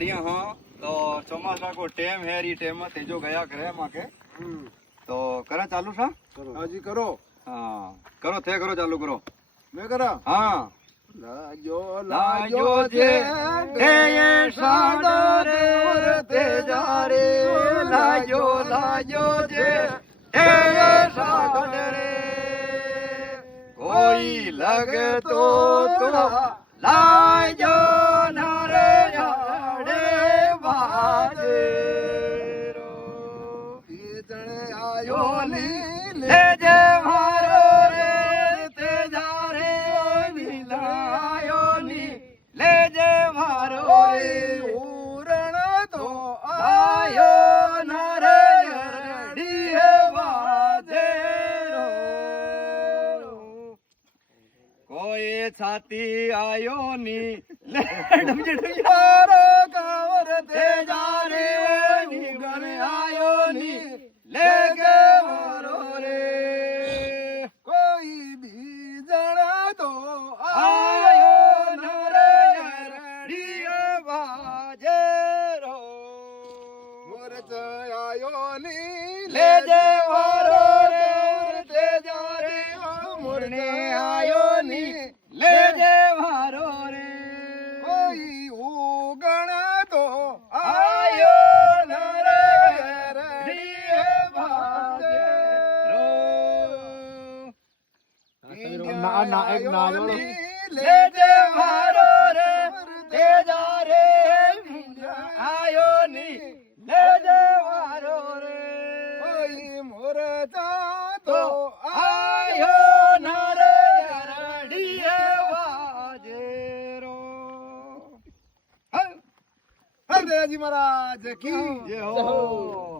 हाँ तो ચોમાસા को टेम है री टेम में तेजो गया करे माके तो करा चालू सा हाजी करो हाँ करो थे करो चालू करो मैं करा हाँ लाजो लाजो जे ते ये सादरे ते जा रे लाजो लाजो जे ते ये सादरे कोई लगतो तो लाजो नारे याडे बाजे रो ये जणे आयो ले जे मारो रे ते जा रे मिलायो नी ले जे मारो रे उरण तो आयो नारे अरडी बाजे रो कोई छाती आयो नी ले यारो कावर ते जा रे निगन आयो नी ले के मारो रे कोई भी जणा तो आयो नारे अरडी बाजे रो मोर आयो नी ले जे मारो रे ते जा रे मुरने आयो नी ले जे मारो रे कोई उगण तो आयो नारे अरडी बाजे रो ले जे मारो रे ते जा रे आयो नी ले जे मारो रे कोई मोर तो आयो नारे अरडी बाजे रो हर जी महाराज की जय हो।